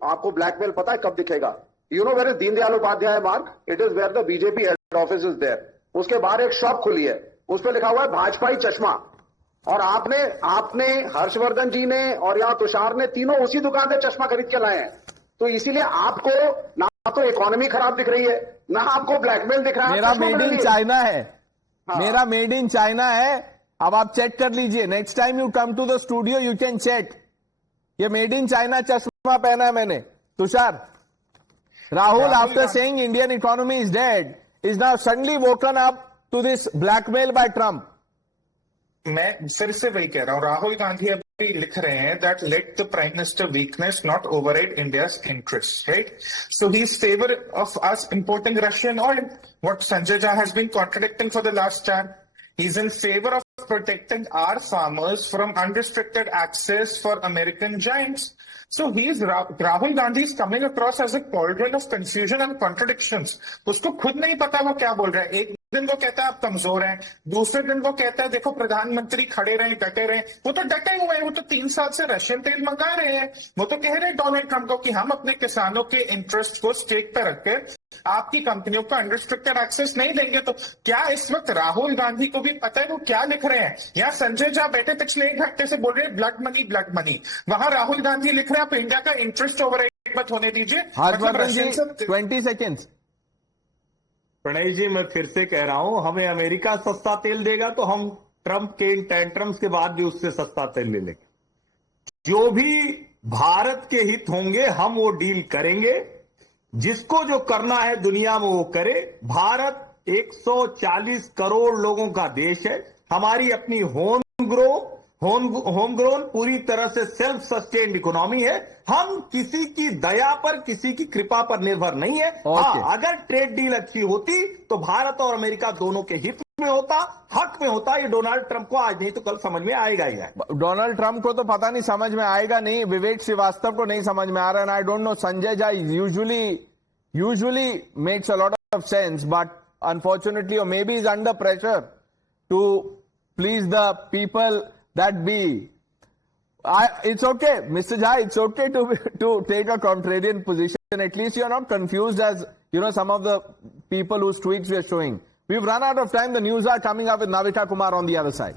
आपको ब्लैकमेल पता है कब दिखेगा? Where is Deendayal Upadhyay Marg? It is where the BJP head office is there. उसके बाहर एक शॉप खुली है, उस पर लिखा हुआ है भाजपाई चश्मा. और आपने हर्षवर्धन जी ने और यहाँ तुषार ने तीनों उसी दुकान से चश्मा खरीद के लाए हैं. तो इसीलिए आपको ना तो इकोनॉमी खराब दिख रही है, ना आपको ब्लैकमेल दिख रहा है. मेरा मेड इन चाइना है. मेरा मेड इन चाइना है. अब आप चेक कर लीजिए. Next time you come to the studio you can check. ये मेड इन चाइना चश्मा पहना है मैंने. Tushar, Rahul, after saying Indian economy is dead, is now suddenly woken up to this blackmail by Trump. मैं फिर से वही कह रहा हूँ, राहुल गांधी अभी लिख रहे हैं that let the prime minister weakness not override India's interests, right? So he's favor of us importing Russian oil, what Sanjay Jha has been contradicting for the last time. He's in favor of protecting our farmers from unrestricted access for American giants. So Rahul Gandhi is coming across as a cauldron of confusion and contradictions. उसको खुद नहीं पता वो क्या बोल रहा है. एक दिन वो कहता है आप कमजोर हैं, दूसरे दिन वो कहता है देखो प्रधानमंत्री खड़े रहे, डटे रहे. वो तो डटे हुए हैं, वो तो 3 साल से रशियन तेल मंगा रहे हैं. वो तो कह रहे हैं डोनाल्ड ट्रम्प को कि हम अपने किसानों के इंटरेस्ट को स्टेक पे रखकर आपकी कंपनियों को अनरिस्ट्रिक्टेड एक्सेस नहीं देंगे. तो क्या इस वक्त राहुल गांधी को भी पता है वो क्या लिख रहे हैं? यहाँ संजय झा बैठे पिछले 1 घंटे से बोल रहे हैं ब्लड मनी ब्लड मनी. वहां राहुल गांधी लिख रहे हैं आप इंडिया का इंटरेस्ट ओवर मत होने दीजिए. 20 seconds. प्रणय जी, मैं फिर से कह रहा हूं, हमें अमेरिका सस्ता तेल देगा तो हम ट्रंप के इन टेंट्रम्स के बाद भी उससे सस्ता तेल ले लेंगे. जो भी भारत के हित होंगे हम वो डील करेंगे. जिसको जो करना है दुनिया में वो करे. भारत 140 करोड़ लोगों का देश है. हमारी अपनी होम ग्रोन पूरी तरह से सेल्फ सस्टेन्ड इकोनॉमी है. हम किसी की दया पर, किसी की कृपा पर निर्भर नहीं है. हाँ, अगर ट्रेड डील अच्छी होती तो भारत और अमेरिका दोनों के हित में होता, हक में होता. ये डोनाल्ड ट्रंप को आज नहीं तो कल समझ में आएगा ही. डोनाल्ड ट्रंप को तो पता नहीं समझ में आएगा नहीं, विवेक श्रीवास्तव को नहीं समझ में आ रहा है. I don't know, Sanjay Jha usually makes a lot of sense, but unfortunately or maybe is under pressure to please the people that be. It's okay, Mr. Jha, it's okay to take a contrarian position. At least you're not confused as, some of the people whose tweets we are showing. We've run out of time. The news are coming up with Navita Kumar on the other side.